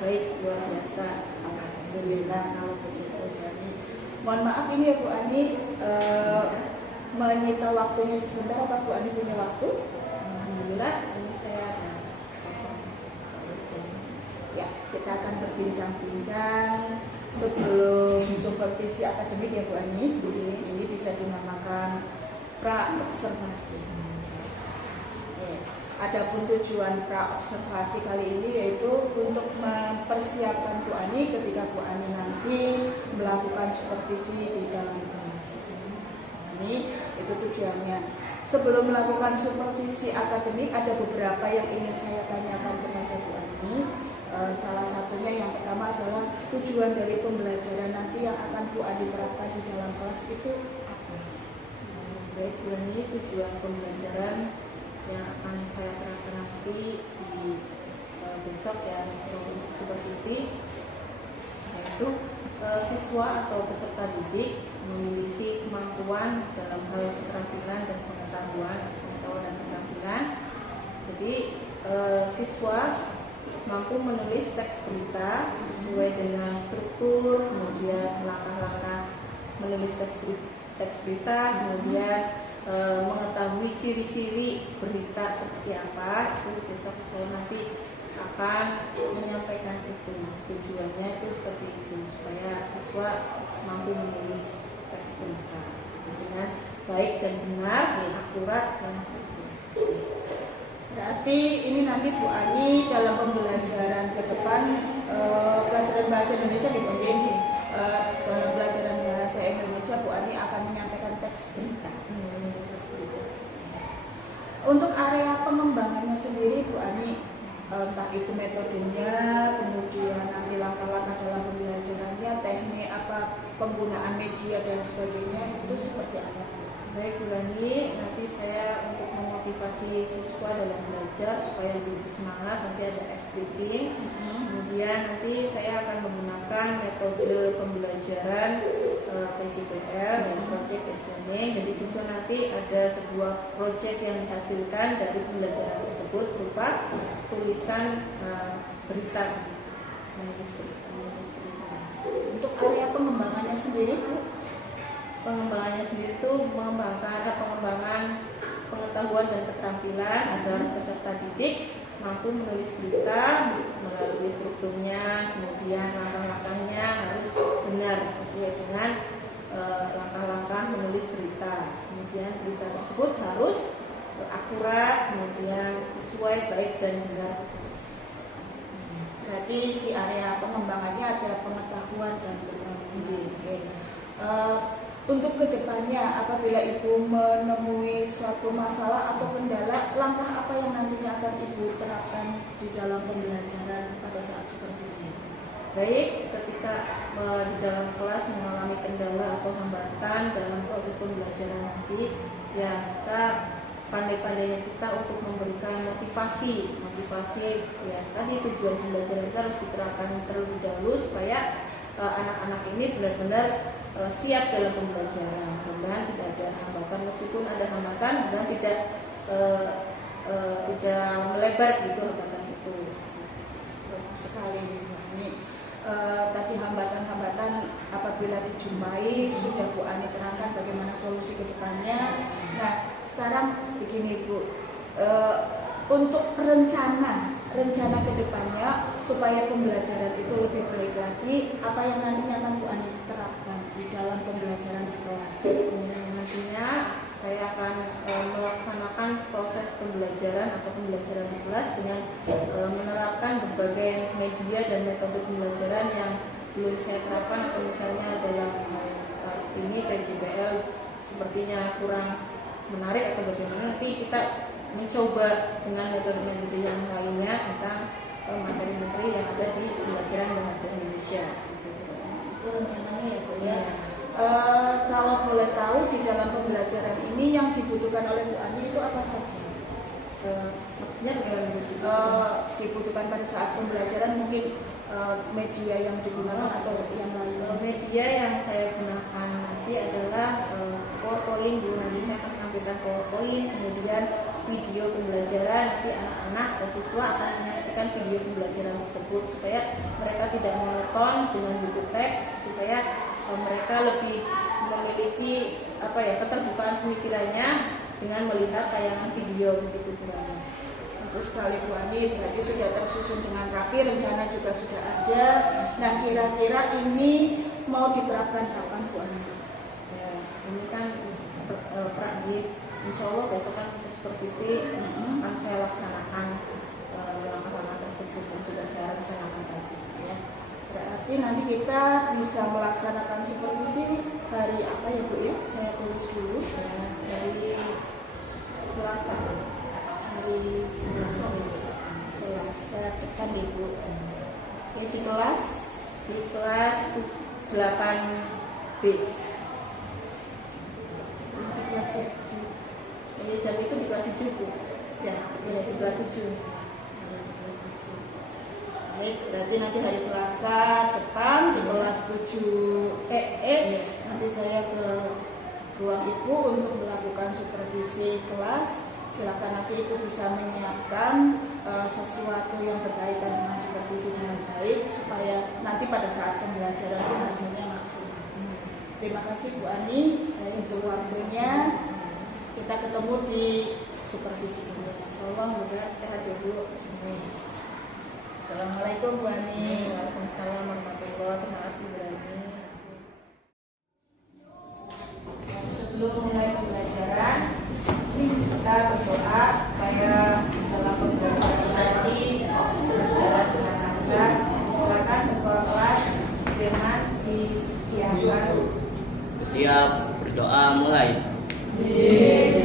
Baik, luar biasa. Alhamdulillah kalau begitu. Mohon maaf ini ya Bu Ani, menyita waktunya sebentar. Apa Bu Ani punya waktu? Alhamdulillah, ini saya kosong. Ya, kita akan berbincang-bincang sebelum supervisi akademik ya Bu Ani. Ini bisa dinamakan pra-observasi. Adapun tujuan pra-observasi kali ini yaitu untuk mempersiapkan Bu Ani ketika Bu Ani nanti melakukan supervisi di dalam kelas. Ini itu tujuannya. Sebelum melakukan supervisi akademik ada beberapa yang ingin saya tanyakan kepada Bu Ani. Salah satunya yang pertama adalah tujuan dari pembelajaran nanti yang akan Bu Ani terapkan di dalam kelas itu apa? Baik Bu Ani, tujuan pembelajaran yang akan saya terapkan nanti di besok ya untuk supervisi, yaitu siswa atau peserta didik memiliki kemampuan dalam hal keterampilan dan pengetahuan dan keterampilan. Jadi siswa mampu menulis teks berita sesuai dengan struktur, kemudian langkah-langkah menulis teks berita, kemudian mengetahui ciri-ciri berita seperti apa. Itu besok saya nanti akan menyampaikan itu. Tujuannya itu seperti itu, supaya siswa mampu menulis teks berita dengan baik dan benar, akurat dan berarti ini nanti Bu Ani dalam pembelajaran ke depan, pelajaran bahasa Indonesia di dalam pelajaran bahasa Indonesia Bu Ani akan menyampaikan teks berita. Untuk area pengembangannya sendiri Bu Ani, entah itu metodenya, kemudian nanti langkah-langkah dalam pembelajarannya, teknik apa, penggunaan media dan sebagainya, itu seperti apa? Baik Bu Ani, nanti saya untuk memotivasi siswa dalam belajar supaya lebih semangat, nanti ada SDG. Kemudian nanti saya akan menggunakan metode pembelajaran PJBL dan project learning. Jadi siswa nanti ada sebuah project yang dihasilkan dari pembelajaran tersebut berupa tulisan berita. Untuk area pengembangannya sendiri Bu? Pengembangannya sendiri itu pengembangan pengetahuan dan keterampilan agar peserta didik mampu menulis berita melalui strukturnya, kemudian langkah-langkahnya harus benar sesuai dengan langkah-langkah menulis berita. Kemudian berita tersebut harus akurat, kemudian sesuai baik dan benar. Berarti di area pengembangannya ada pengetahuan dan keterampilan. Untuk kedepannya, apabila Ibu menemui suatu masalah atau kendala, langkah apa yang nantinya akan Ibu terapkan di dalam pembelajaran pada saat supervisi? Baik, ketika di dalam kelas mengalami kendala atau hambatan dalam proses pembelajaran nanti, ya kita pandai-pandainya kita untuk memberikan motivasi ya tadi tujuan pembelajaran kita harus diterapkan terlebih dahulu supaya anak-anak ini benar-benar siap dalam pembelajaran. Mudah-mudahan tidak ada hambatan, meskipun ada hambatan, mudah tidak melebar gitu hambatan itu. Sekali ini tadi hambatan-hambatan apabila dijumpai sudah Bu Ani terangkan bagaimana solusi ke depannya. Nah sekarang begini Bu, untuk rencana ke depannya supaya pembelajaran itu lebih baik lagi, apa yang nantinya akan Bu Ani terapkan di dalam pembelajaran di kelas? Nantinya saya akan melaksanakan proses pembelajaran atau pembelajaran di kelas dengan menerapkan berbagai media dan metode pembelajaran yang belum saya terapkan, atau misalnya dalam ini PJBL sepertinya kurang menarik atau bagaimana, nanti kita mencoba dengan metode-metode yang lainnya tentang materi-materi yang ada di pembelajaran bahasa Indonesia. Itu rencananya ya Bu ya. Kalau boleh tahu di dalam pembelajaran ini yang dibutuhkan oleh Bu Ani itu apa saja? Maksudnya dibutuhkan pada saat pembelajaran, mungkin media yang digunakan atau yang lain? Media yang saya gunakan nanti adalah PowerPoint. Nanti saya akan tampilkan PowerPoint, kemudian video pembelajaran, nanti anak-anak atau siswa akan menyaksikan video pembelajaran tersebut supaya mereka tidak monoton dengan buku teks, supaya mereka lebih memiliki keterbukaan pemikirannya dengan melihat tayangan video begitu kurangnya. Bagus sekali Bu Ani, berarti sudah tersusun dengan rapi, rencana juga sudah ada. Nah, kira-kira ini mau diterapkan kapan Bu Ani? Ya, ini kan insya Allah besok kan supervisi akan saya laksanakan langkah-langkah tersebut yang sudah saya rencanakan tadi. Ya. Berarti nanti kita bisa melaksanakan supervisi hari apa ya Bu ya? Saya tulis dulu. Ya, dari Selasa. Hari Selasa ya. Selasa depan Ibu. Oke, di kelas 8B. di kelas 7. Jadi jam itu di kelas 7 Bu. Ya, di kelas 7. Baik, berarti nanti hari Selasa depan di kelas 7EE nanti saya ke ruang Ibu untuk melakukan supervisi kelas. Silakan nanti Ibu bisa menyiapkan sesuatu yang berkaitan dengan supervisi dengan baik supaya nanti pada saat pembelajaran itu hasilnya maksimal. Terima kasih Bu Ani untuk waktunya. Kita ketemu di supervisi ini. Tolong juga sehat ya Bu. Assalamualaikum Bu Ani. Waalaikumsalam warahmatullahi wabarakatuh. Terima kasih Bu Ani. Sebelum mulai pembelajaran, kita berdoa supaya dalam pembelajaran tadi berjalan dengan lancar. Silakan ketua kelas dengan disiapkan. Siap, berdoa mulai. Beri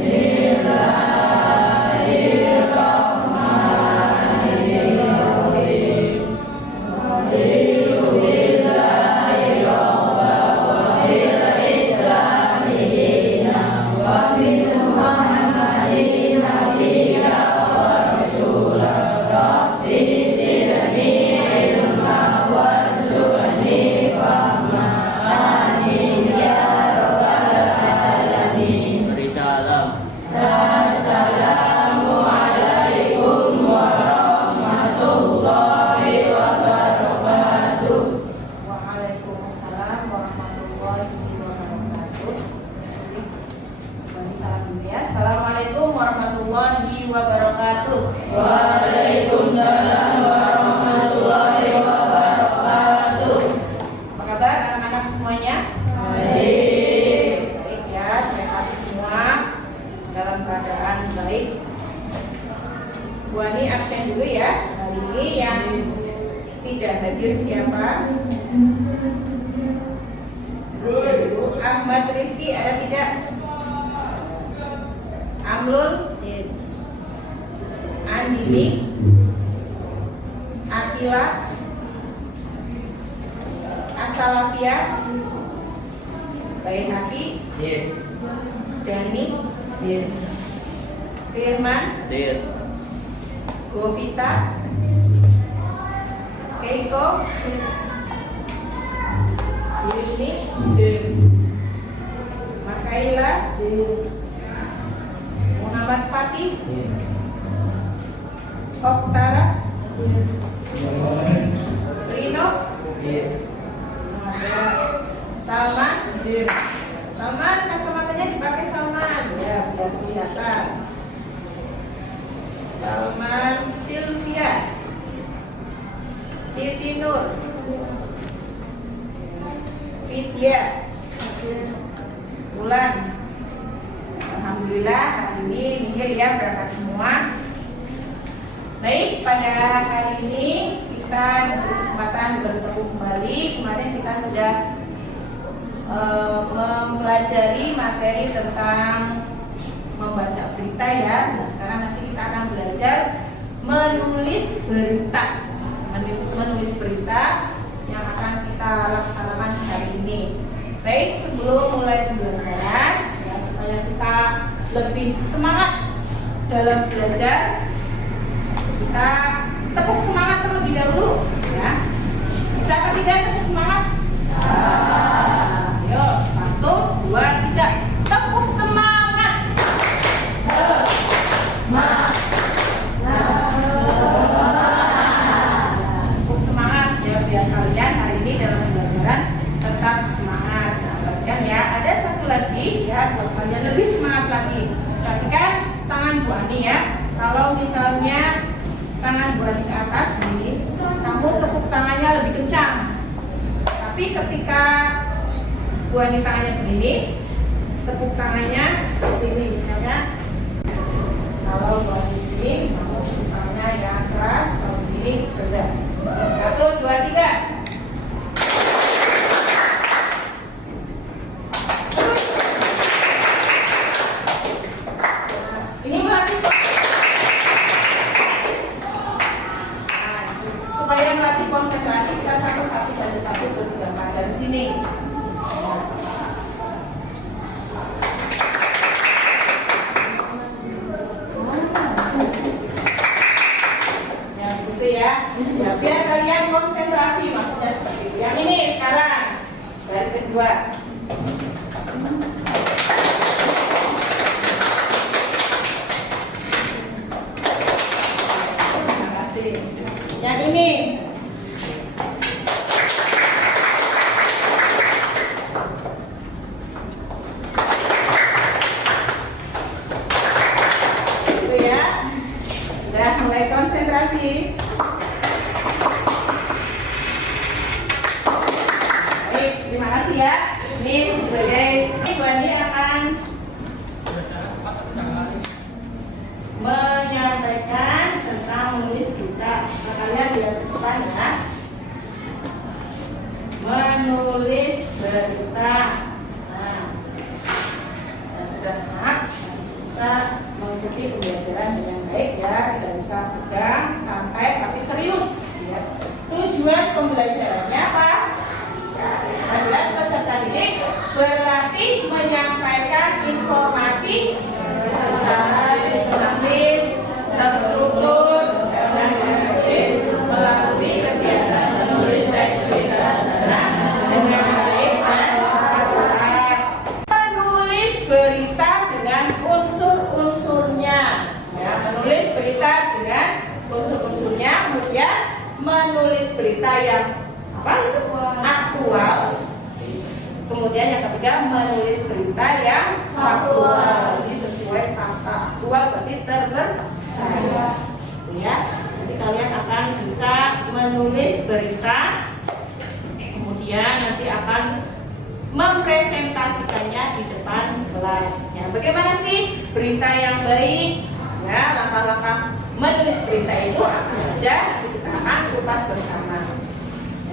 salam. Waalaikumsalam warahmatullahi wabarakatuh. Bagi salam dulu ya. Assalamualaikum warahmatullahi wabarakatuh. Waalaikumsalam warahmatullahi wabarakatuh. Apa kabar anak-anak semuanya? Baik. Baik ya, sehat semua, dalam keadaan baik. Bu Ani absen dulu ya. Hari ini yang tidak hadir siapa? Absen dulu. Ahmad Rifki ada tidak? Amlul? Andini? Akila? Asalafia? Baihaqi? Dani? Firman? Hadir. Govita? Keiko? Yuni? Makaila? Muhammad Fatih? Oktara? Rino? Salman? Salman, kacamatanya dipakai Salman ya, biar kelihatan. Salman Sylvia, Siti Nur, Vidya, Bulan. Alhamdulillah hari ini nihil ya, berangkat semua. Baik, pada hari ini kita diberi kesempatan bertemu kembali. Kemarin kita sudah mempelajari materi tentang membaca berita ya. Nah, sekarang nanti kita akan belajar menulis berita. Menulis berita yang akan kita laksanakan hari ini. Baik, sebelum mulai pembelajaran ya, supaya kita lebih semangat dalam belajar, kita tepuk semangat terlebih dahulu ya. Bisa apa tidak tepuk semangat? Ayo, 1, 2, 3. Tepuk semangat. Bu Ani tangannya begini, tepuk tangannya seperti ini misalnya. Kalau Bu Ani begini, mau tepuk tangannya yang keras, kalau begini rendah. 1, 2, 3. Ini melatih supaya melatih konsentrasi, kita satu-satu saja, 1, 2, 3, 4 dari sini. Ya gitu ya. Ya biar kalian konsentrasi, maksudnya seperti itu. Yang ini sekarang baris kedua. Terima kasih. Yang ini. Itu ya. Sudah mulai konsentrasi. Baik, terima kasih ya. Ini sebagai Bu Ani akan menyampaikan tentang menulis berita. Nah, kalian lihat ke depan ya. Menulis berita. Nah, sudah semangat, harus bisa mengikuti pembelajaran dengan baik ya. Tidak usah tegang, santai, tapi serius. Ya. Tujuan pembelajarannya apa? Adalah peserta didik berlatih menyampaikan informasi secara sistematis, terstruktur, dan efektif melalui kegiatan menulis teks berita dengan baik dan akurat. Menulis berita dengan unsur-unsurnya, ya, menulis berita dengan unsur-unsurnya, kemudian menulis berita yang apa itu? Aktual. Kemudian yang ketiga menulis berita yang faktual. Jadi sesuai fakta aktual berarti terpercaya. Ya, jadi kalian akan bisa menulis berita, kemudian nanti akan mempresentasikannya di depan kelas. Ya, bagaimana sih berita yang baik? Ya, langkah-langkah menulis berita itu apa saja? Nanti kita akan kupas bersama.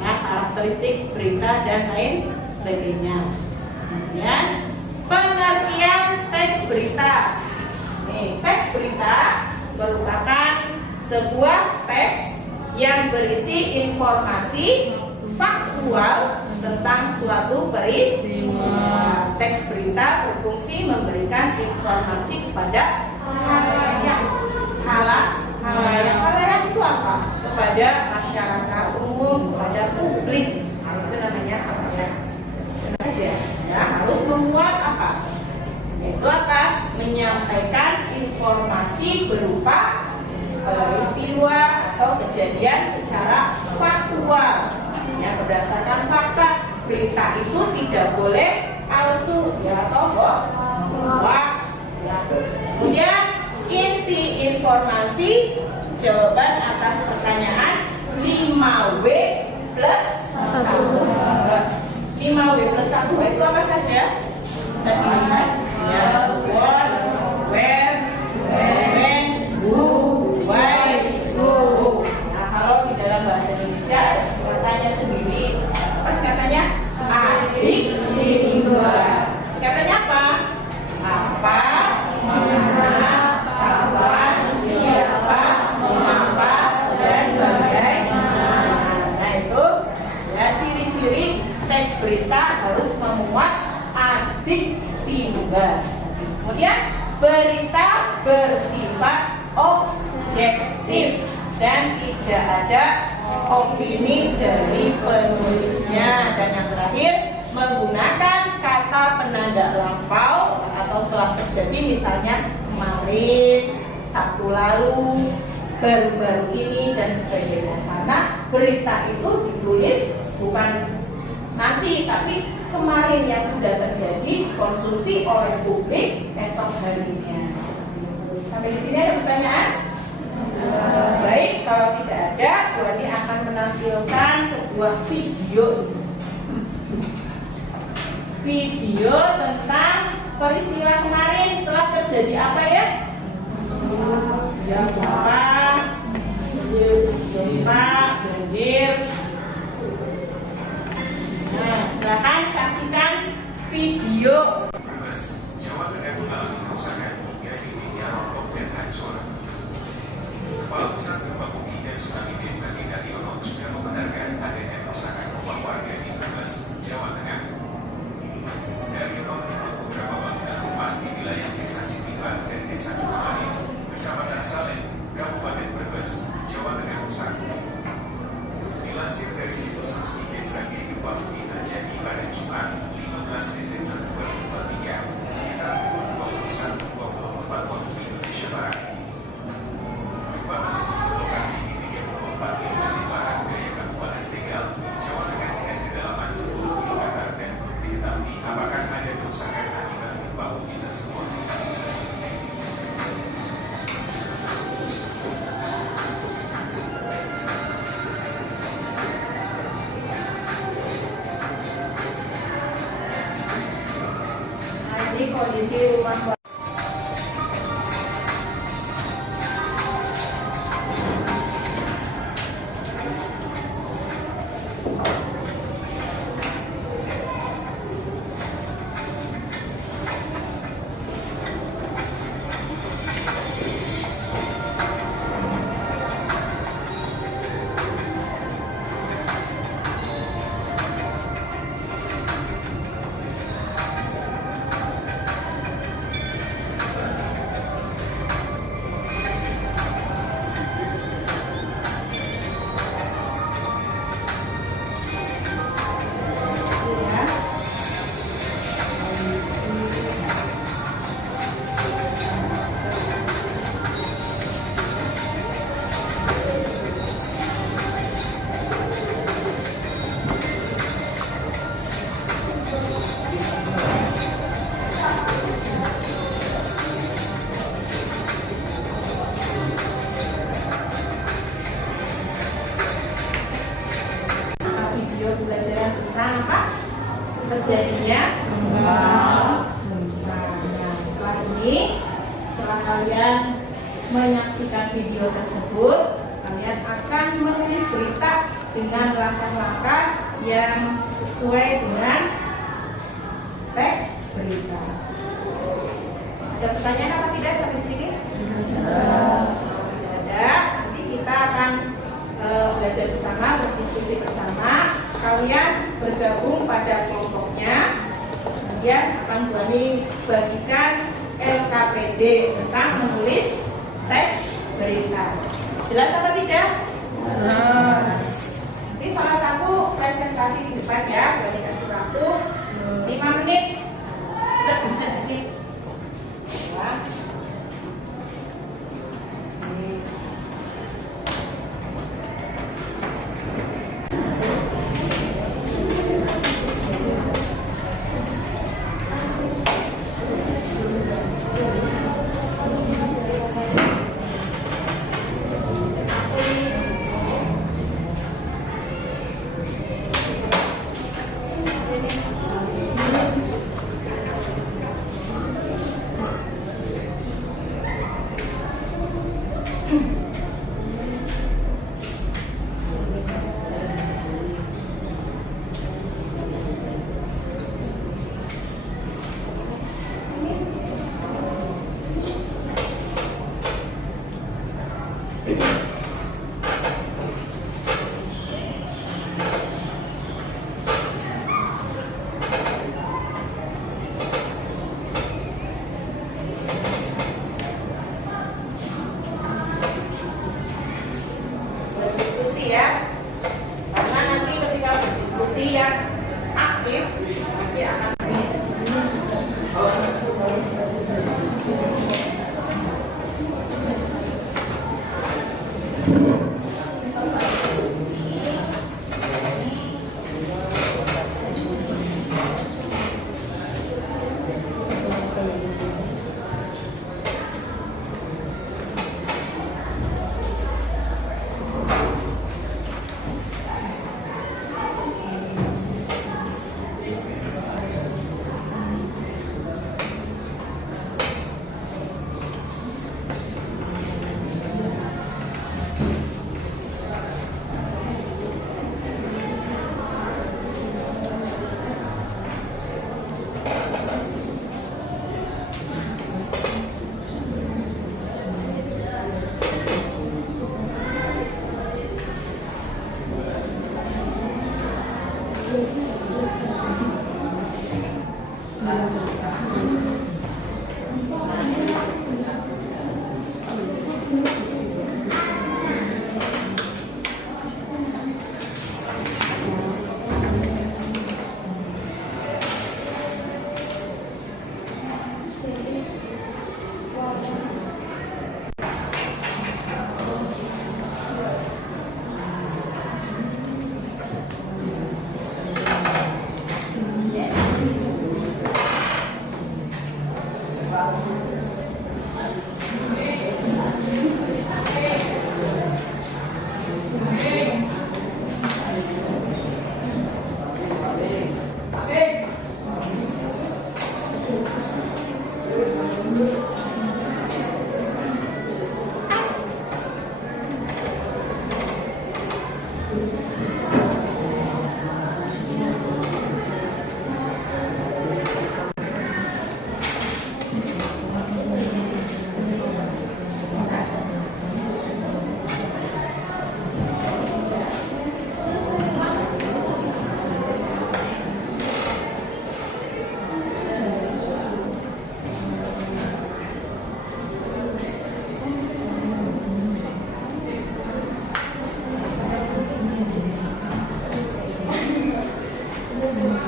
Ya, karakteristik berita dan lain sebagainya. Kemudian pengertian teks berita. Nih, teks berita merupakan sebuah teks yang berisi informasi faktual tentang suatu peristiwa. Teks berita berfungsi memberikan informasi kepada halayak. Halayak itu apa? Kepada masyarakat umum, kepada publik. Nah, itu namanya halayak. Aja, ya, harus memuat apa? Yaitu apa? Menyampaikan informasi berupa peristiwa atau kejadian secara faktual. Ya, berdasarkan fakta. Berita itu tidak boleh palsu, ya, atau hoax. Ya. Kemudian inti informasi, jawaban atas pertanyaan 5W plus 1. 5W plus 1 itu apa saja? Bisa dilihat ya, what, where, when, who, why, who. Nah, kalau di dalam bahasa Indonesia ada katanya sendiri. Apa katanya? Adik singular. Katanya apa? Apa, mana, kapan, siapa, mengapa, dan bagaimana. Nah, itu ya ciri-ciri teks berita harus memuat adik singular. Kemudian berita bersifat objektif dan tidak ada opini dari penulisnya. Dan yang terakhir, menggunakan kata penanda lampau atau telah terjadi, misalnya kemarin, Sabtu lalu, baru-baru ini, dan sebagainya. Karena berita itu ditulis bukan nanti, tapi kemarin yang sudah terjadi, konsumsi oleh publik esok harinya. Sampai di sini ada pertanyaan? Baik, kalau tidak ada, Bu Ani akan menampilkan sebuah video. video tentang peristiwa kemarin telah terjadi apa ya? Gempa, banjir. Nah, silakan saksikan video. Jawa Tengah mengalami kerusakan hingga dindingnya rontok dan hancur. Kepala Pusat Gempa Bumi dan Tsunami BMKG Daryono juga membenarkan adanya kerusakan rumah warga di Brebes, Jawa Tengah. Daryono menyebut beberapa bangunan rumah di wilayah Desa Cipinang dan Desa Manis, Kecamatan Salem, Kabupaten Brebes, Jawa Tengah rusak. Dilansir dari situs resmi BMKG, gempa bumi terjadi pada Jumat 15 Desember 2023 sekitar pukul 21.24 waktu Indonesia Barat. Gempa tersebut berlokasi di 34 km barat daya Kabupaten Tegal, Jawa Tengah dengan kedalaman 10 km dan belum diketahui apakah ada kerusakan akibat gempa bumi tersebut. Ini kondisi rumah warga. Video pembelajaran tentang apa? Terjadinya gempa. Nah, setelah ini, setelah kalian menyaksikan video tersebut, kalian akan menulis berita dengan langkah-langkah yang sesuai dengan teks berita. Ada pertanyaan apa tidak sampai di sini? Tidak ada. Nanti kita akan belajar bersama, berdiskusi bersama. Kalian bergabung pada kelompoknya. Kemudian akan Buani bagikan LKPD tentang menulis teks berita. Jelas apa tidak? Nanti salah satu presentasi di depan ya. Buani kasih waktu 5 menit. Tidak bisa nanti. Ya.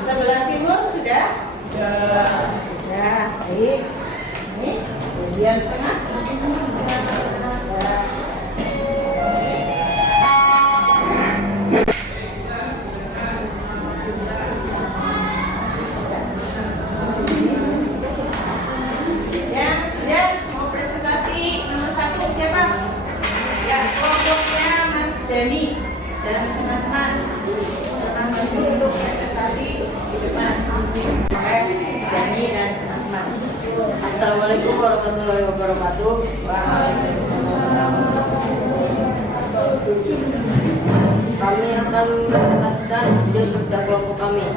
Sebelah timur sudah? Sudah. Baik. Ini bagian tengah. Ya. Ya, sudah mau presentasi nomor 1 siapa? Ya, kelompoknya Mas Dani dan teman-teman. Tenang dulu untuk presentasi di depan. Dani dan teman-teman. Assalamualaikum warahmatullahi wabarakatuh. Kami akan mempresentasikan hasil kerja kelompok kami.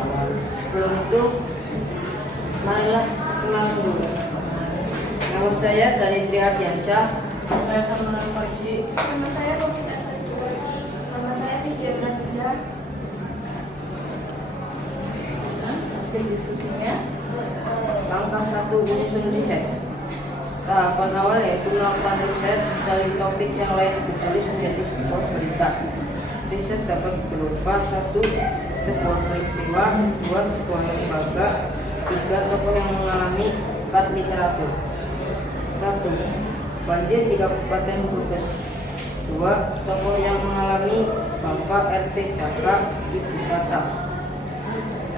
Sebelum itu, marilah kenalan dulu. Nama saya Dani Triardiansyah. Saya Salman Al-Faji. Nama saya Komita Sajwa. Nama saya Fitriana Sisa. Hasil diskusinya. Langkah 1, menyusun riset. Tahapan awal yaitu melakukan riset, mencari topik yang lain ditulis menjadi sebuah berita. Riset dapat berupa 1. Sebuah peristiwa, 2. Sebuah lembaga, 3. Tokoh yang mengalami, 4. Literatur. 1. Banjir di Kabupaten Brebes. 2. Tokoh yang mengalami, Bapak RT Jaka, Ibu Tata.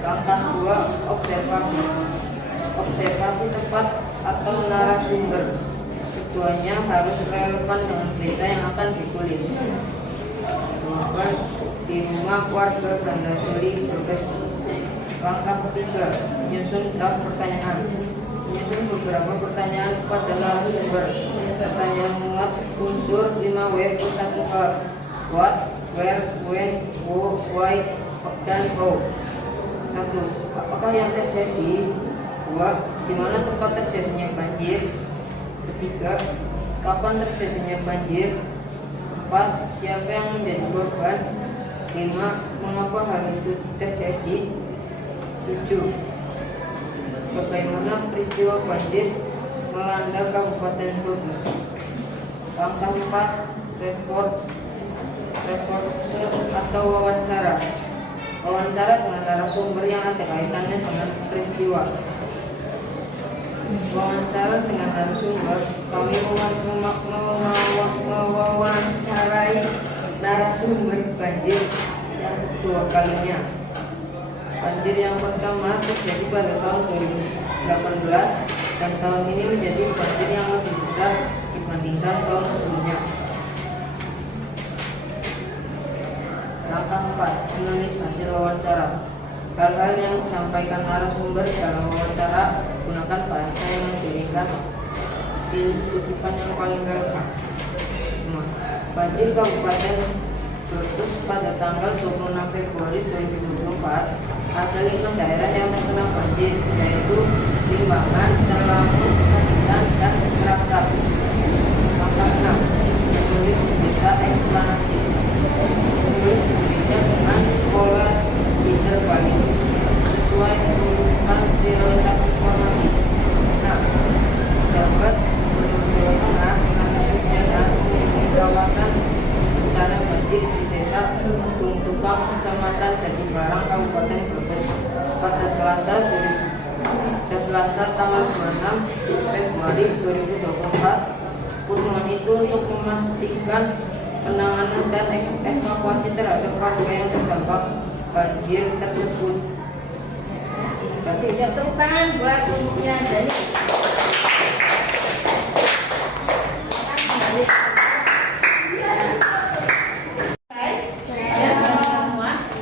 Langkah 2, observasi. Observasi tempat atau narasumber. Keduanya harus relevan dengan berita yang akan ditulis. Kemudian di rumah warga Gandasuli Brebes. Langkah 3, menyusun draft pertanyaan. Menyusun beberapa pertanyaan kepada narasumber. Pertanyaan muat unsur 5W plus 1H. What, where, when, who, why, dan how. 1. Apakah yang terjadi? 2. Di mana tempat terjadinya banjir? 3. Kapan terjadinya banjir? 4. Siapa yang menjadi korban? 5. Mengapa hal itu terjadi? 7. Bagaimana peristiwa banjir melanda Kabupaten Brebes? Langkah 4, reportase atau wawancara. Wawancara dengan narasumber yang ada kaitannya dengan peristiwa. Wawancara dengan narasumber, kami mewawancarai narasumber banjir yang kedua kalinya. Banjir yang pertama terjadi pada tahun 2018 dan tahun ini menjadi banjir yang lebih besar dibandingkan tahun sebelumnya. Langkah 4, menulis hasil wawancara. Hal-hal yang disampaikan narasumber dalam wawancara gunakan bahasa yang diringkas, pilih kutipan yang paling relevan. Banjir Kabupaten Brebes pada tanggal 26 Februari 2024 ada 5 daerah yang terkena banjir, yaitu Limbangan, Terlampung, Sakitan, dan Kerasak. Langkah 6, menulis berita eksplanasi. Menulis berita dengan pola interbalik sesuai urutan prioritas informasi. Dapat Jawa Tengah mengantisipasi dan memiliki kawasan bencana banjir di Desa Tungtukang, Kecamatan Jatibarang, Kabupaten Brebes pada Selasa tanggal 26 Februari 2024. Kunjungan itu untuk memastikan penanganan dan evakuasi terhadap warga yang terdampak banjir tersebut. Oke, tepuk tangan buat semuanya. Jadi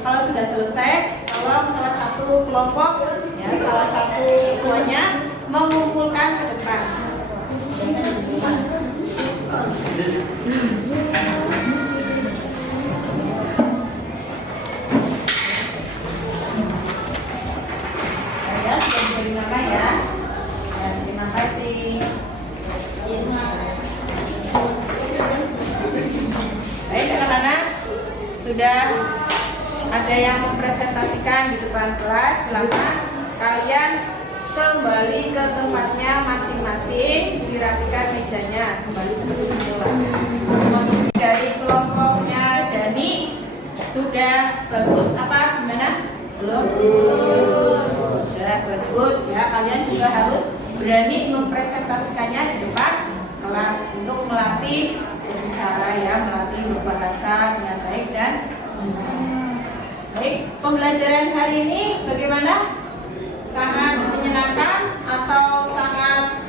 kalau sudah selesai, tolong salah satu kelompok, ya, salah satu ketuanya mengumpulkan ke depan. sudah ada yang mempresentasikan di depan kelas, silakan kalian kembali ke tempatnya masing-masing, dirapikan mejanya kembali seperti semula. Dari kelompoknya Dani sudah bagus apa gimana? Belum? Sudah bagus ya. Kalian juga harus berani mempresentasikannya di depan kelas untuk melatih berbicara ya, melatih berbahasa dengan baik dan baik. Pembelajaran hari ini bagaimana? Sangat menyenangkan atau sangat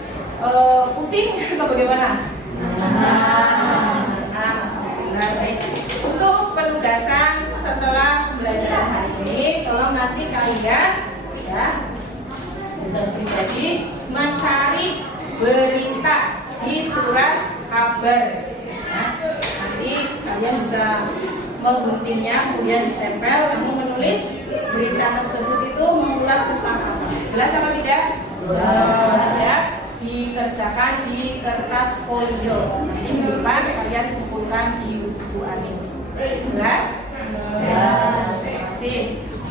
pusing atau bagaimana? Nah, baik. Untuk penugasan setelah pembelajaran hari ini, tolong nanti kalian ya tugas pribadi mencari berita di surat kabar. Ya. Nanti kalian bisa mengguntingnya, kemudian ditempel, kamu menulis berita tersebut itu mengulas tentang apa. Jelas apa tidak? Jelas ya. Dikerjakan di kertas folio. Nanti di depan kalian kumpulkan di buku ini. Jelas? Jelas. Terima kasih.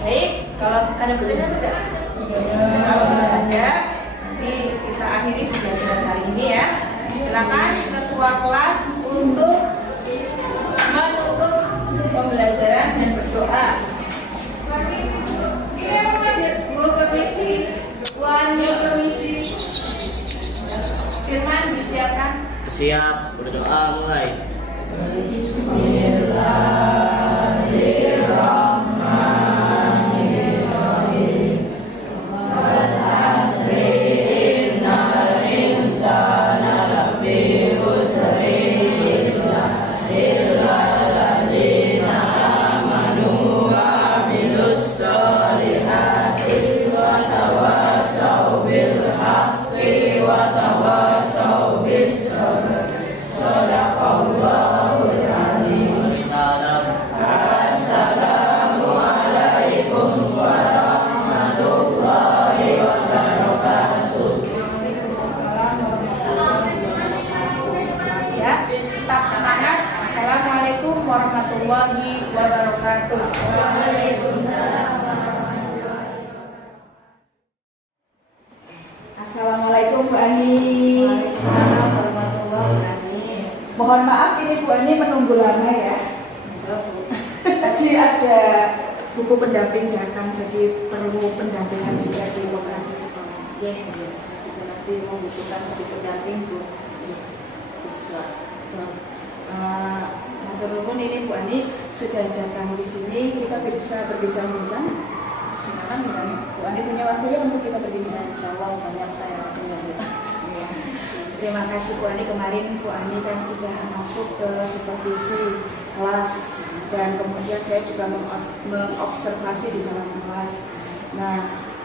Baik, kalau ada pertanyaan tidak? Kalau tidak ada, nanti kita akhiri pembelajaran hari ini ya. Silakan ketua kelas untuk menutup pembelajaran dan berdoa. Firman disiapkan. Siap, berdoa mulai. Tetap semangat. Assalamualaikum warahmatullahi wabarakatuh. Assalamualaikum Bu Ani. Waalaikumsalam warahmatullahi wabarakatuh. Mohon maaf ini Bu Ani menunggu lama ya. Tadi ada buku pendamping datang, jadi perlu pendampingan juga di lokasi sekolah. Ya, kita nanti membutuhkan buku pendamping Bu siswa. Matur nuwun ini Bu Ani sudah datang di sini, kita bisa berbincang-bincang. Silakan Bu Ani. Bu Ani punya waktu ya untuk kita berbincang. Insyaallah banyak saya waktunya. Ya. Terima kasih Bu Ani, kemarin Bu Ani kan sudah masuk ke supervisi kelas dan kemudian saya juga mengobservasi di dalam kelas. Nah,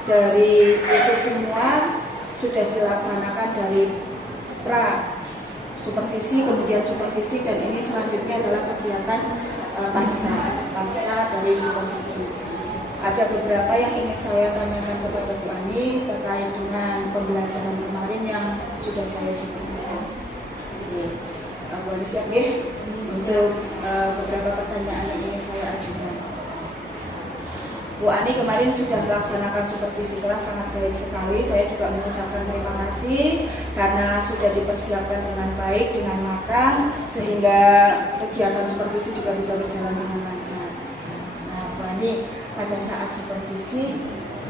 dari itu semua sudah dilaksanakan dari pra supervisi, kemudian supervisi, dan ini selanjutnya adalah kegiatan pasca dari supervisi. Ada beberapa yang ingin saya tanyakan kepada Bu Ani terkait dengan pembelajaran kemarin yang sudah saya supervisi. Bu Ani siap ya untuk beberapa pertanyaan yang ingin saya ajukan. Bu Ani kemarin sudah melaksanakan supervisi kelas sangat baik sekali. Saya juga mengucapkan terima kasih karena sudah dipersiapkan dengan baik, dengan matang, sehingga kegiatan supervisi juga bisa berjalan dengan lancar. Nah, Bu Ani, pada saat supervisi,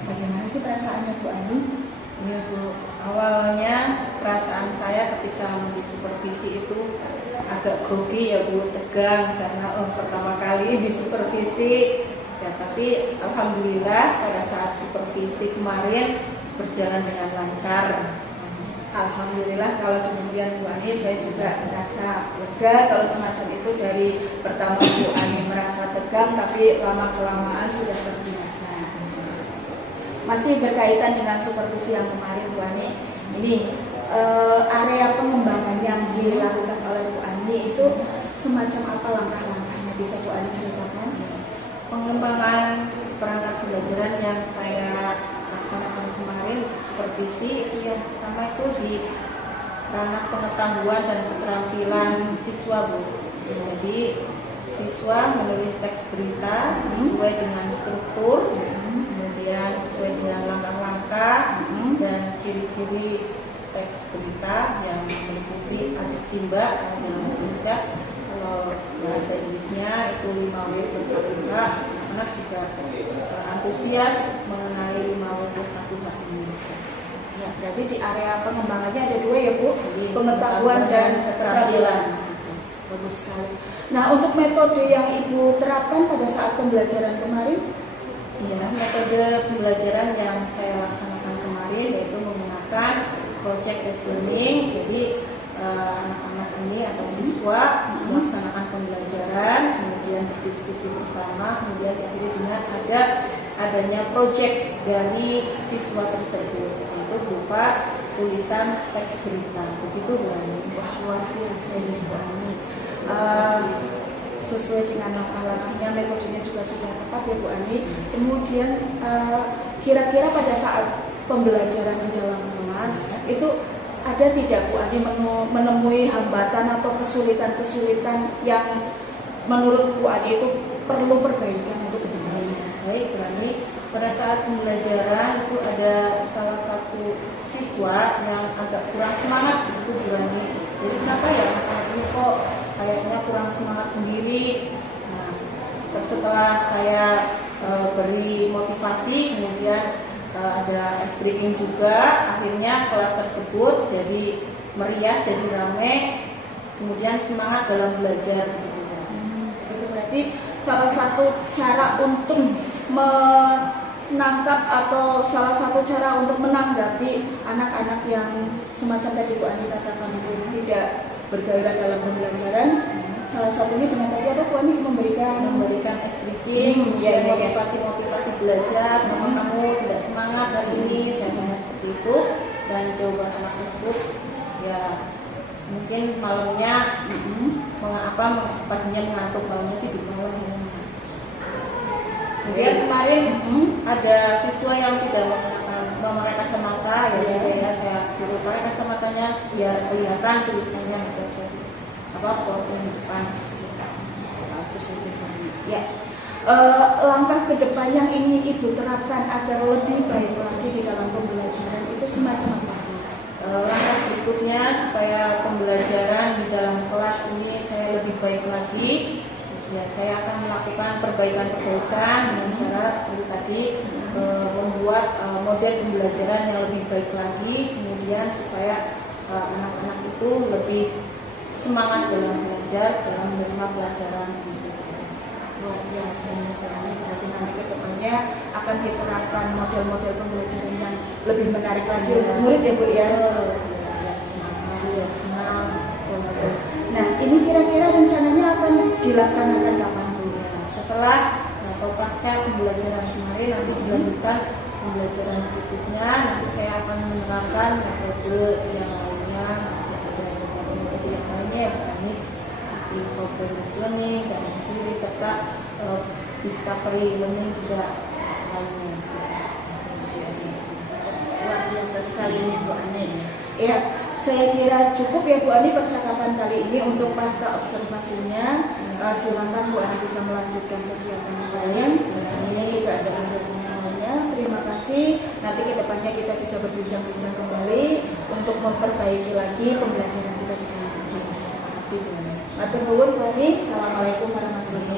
bagaimana sih perasaannya Bu Ani? Ya Bu, awalnya perasaan saya ketika di supervisi itu agak grogi ya Bu, tegang karena pertama kali di supervisi. Ya, tapi alhamdulillah pada saat supervisi kemarin berjalan dengan lancar. Alhamdulillah, kalau kemudian Bu Ani saya juga merasa lega kalau semacam itu. Dari pertama Bu Ani merasa tegang, tapi lama-kelamaan sudah terbiasa. Masih berkaitan dengan supervisi yang kemarin Bu Ani, ini area pengembangan yang dilakukan oleh Bu Ani itu semacam apa langkah-langkahnya, bisa Bu Ani ceritakan? Pengembangan perangkat pembelajaran yang saya laksanakan kemarin supervisi itu yang pertama itu di ranah pengetahuan dan keterampilan siswa Bu. Jadi siswa menulis teks berita sesuai dengan struktur, kemudian sesuai dengan langkah-langkah dan ciri-ciri teks berita yang meliputi adeksimba dalam bahasa Indonesia. Kalau bahasa Inggrisnya itu 5W plus 1H. Anak-anak juga antusias mengenai 5W plus 1H ini. Ya, berarti di area pengembangannya ada dua ya Bu, pengetahuan dan keterampilan. Bagus sekali. Nah, untuk metode yang Ibu terapkan pada saat pembelajaran kemarin? Ya, metode pembelajaran yang saya laksanakan kemarin yaitu menggunakan project based learning. Jadi anak-anak ini atau siswa melaksanakan pembelajaran, kemudian berdiskusi bersama, kemudian diakhiri dengan adanya project dari siswa tersebut, yaitu berupa tulisan teks berita. Begitu Bu Ani. Wah, luar biasa ini Bu Ani. Sesuai dengan langkah-langkahnya, metodenya juga sudah tepat ya Bu Ani. Kemudian kira-kira pada saat pembelajaran di dalam kelas itu ada tidak Bu Ani menemui hambatan atau kesulitan-kesulitan yang menurut Bu Ani itu perlu perbaikan untuk kedepannya? Baik, Bu Ani. Pada saat pembelajaran itu ada salah satu siswa yang agak kurang semangat itu Bu Ani. Jadi kenapa ya anak-anak ini kok kayaknya kurang semangat sendiri? Nah, setelah saya beri motivasi, kemudian ada ice breaking juga, akhirnya kelas tersebut jadi meriah, jadi ramai, kemudian semangat dalam belajar. Itu berarti salah satu cara untuk menangkap atau salah satu cara untuk menanggapi anak-anak yang semacam tadi Bu Ani katakan itu tidak bergairah dalam pembelajaran. Salah satunya dengan tadi apa Bu Ani memberikan ice breaking, motivasi belajar. Kamu tidak semangat hari ini, saya tanya seperti itu, dan jawaban anak tersebut ya mungkin malamnya paginya mengantuk, malamnya tidur malam. Kemudian kemarin ada siswa yang tidak memakai kacamata, ya saya suruh pakai kacamatanya biar kelihatan tulisannya depan. Ya, langkah ke depan yang ingin Ibu terapkan agar lebih baik lagi di dalam pembelajaran itu semacam apa? Langkah berikutnya supaya pembelajaran di dalam kelas ini saya lebih baik lagi, ya saya akan melakukan perbaikan-perbaikan dengan cara seperti tadi, membuat model pembelajaran yang lebih baik lagi, kemudian supaya anak-anak itu lebih semangat dalam belajar, dalam menerima pelajaran. Luar biasa ini berarti nanti ke depannya akan diterapkan model-model pembelajaran yang lebih menarik lagi untuk murid ya Bu ya. Senang. Nah, ini kira-kira rencananya akan dilaksanakan kapan Bu? Setelah atau pasca pembelajaran kemarin, nanti dilanjutkan pembelajaran berikutnya, nanti saya akan menerapkan metode yang lainnya, masih ada metode yang lainnya yang seperti problem learning dan empiri serta discovery learning juga lainnya. Luar biasa sekali ini Bu Ani. Ya, saya kira cukup ya Bu Ani percakapan kali ini untuk pasca observasinya. Silakan Bu Ani bisa melanjutkan kegiatan yang lain. Ini juga ada kegiatan yang lainnya. Terima kasih. Nanti ke depannya kita bisa berbincang-bincang kembali untuk memperbaiki lagi pembelajaran kita di dalam kelas. Terima kasih Bu Ani. Matur nuwun Bu Ani. Assalamualaikum warahmatullahi wabarakatuh.